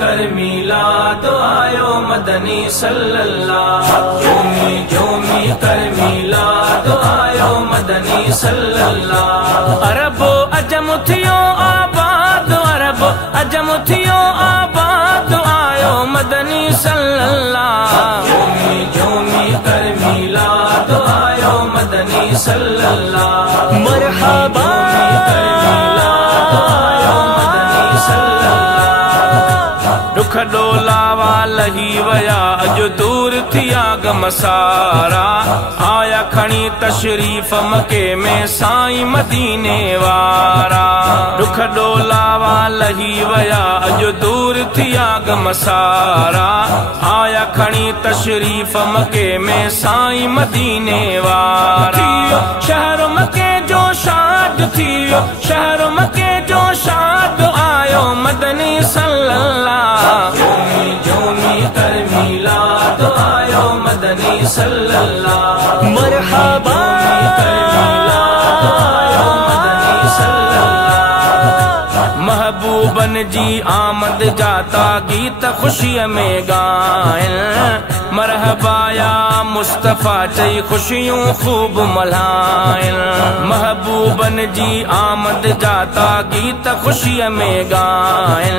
कर मिलाद आयो मदनी सल्लल्लाह। झूमी झूमी कर मिलाद आयो मदनी सल्लल्लाह। अरब अजम थियो आबाद, अरब अजम थियो आबाद आयो मदनी सल्लल्लाह। झूमी झूमी कर मिलाद आयो मदनी सल्लल्लाह। मरहबा दुख डोलावा लही वया अजो दूर थिया गमसारा। आया खणी तशरीफ मके में साईं मदीने वारा। दुख डोलावा लही वया अजो दूर थिया गमसारा। आया खणी तशरीफ मके में साईं मदीने वारा। शहर मके जो शाद थियो, शहर मके जो शाद आयो मदनी सल्लल्लाह। झूमी झूमी कर मिलाद आयो मदनी सल्लल्लाह। मरहबा कर मिलाद आयो मदनी सल्लल्लाह। महबूबन जी आमद जाता गीत खुशिय में गायन। मरहबा या मुस्तफा चई खुशियों खूब मल्हायन। महबूबन जी आमद जाता गीत खुशिय में गायन।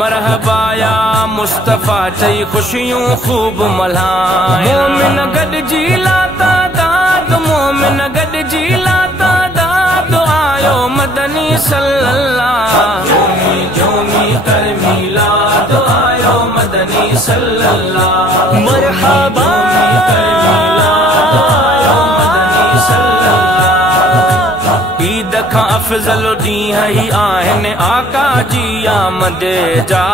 मरहबा या मुस्तफा चई खुशियों खूब मल्हायन। मोमिन गड जी लाता दाद, मोमिन गड जी लाता दाद आयो मदनी सल्लल्लाह। झूमी झूमी कर मिलाद आयो मदनी सल्लल्लाह। मरहबा कर मिलाद आयो मदनी सल्लल्लाह। ईद खां अफजल ॾींहं ही आहिनि आका जी आमद जा।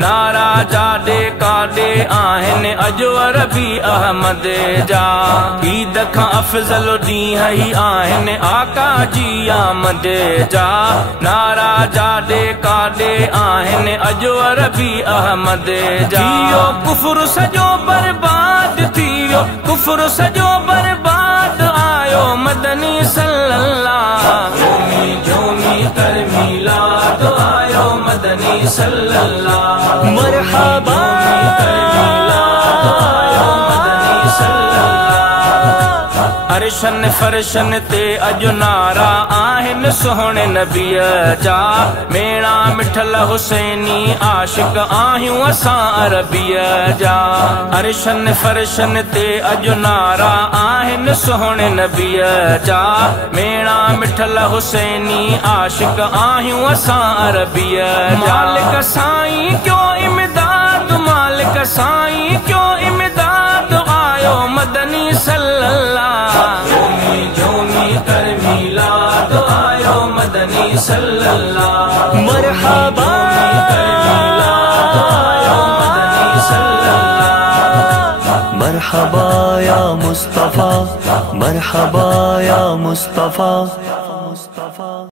नारा जाॾे काॾे आहिनि अॼु अरबी अहमद जा। ईद खां अफजल ॾींहं ही आहिनि आका जी आमद जा। नारा जाॾे काॾे आहिनि अॼु अरबी अहमद जा। कुफर सॼो बर्बाद थियो, कुफर सॼो बर्बाद आयो मदनी सल्लल्लाह। झूमी झूमी कर मिलाद आयो मदनी सल्लल्लाह। मरहबा कर मिलाद आयो मदनी सल्लल्लाह। अरशन फरशन ते अॼु नारा आहिनि सुहिणे नबीअ जा। मेणा मिठल हुसैनी आशिक आहियूं असां अरबीअ जा। अरशन फरशन ते अॼु नारा आहिनि सुहिणे नबीअ जा। मेणा मिठल हुसैनी आशिक आहियूं असां अरबीअ जा। मालिक साईं क्यों इमदाद, मालिक साईं क्यों इमदाद आयो मदनी सल्लल्लाह। झूमी झूमी कर मिलाद आयो मदनी सल्लल्लाह। मरहबा कर मिलाद आयो मदनी सल्लल्लाह। मरहबा या मुस्तफा, मरहबा या मुस्तफा।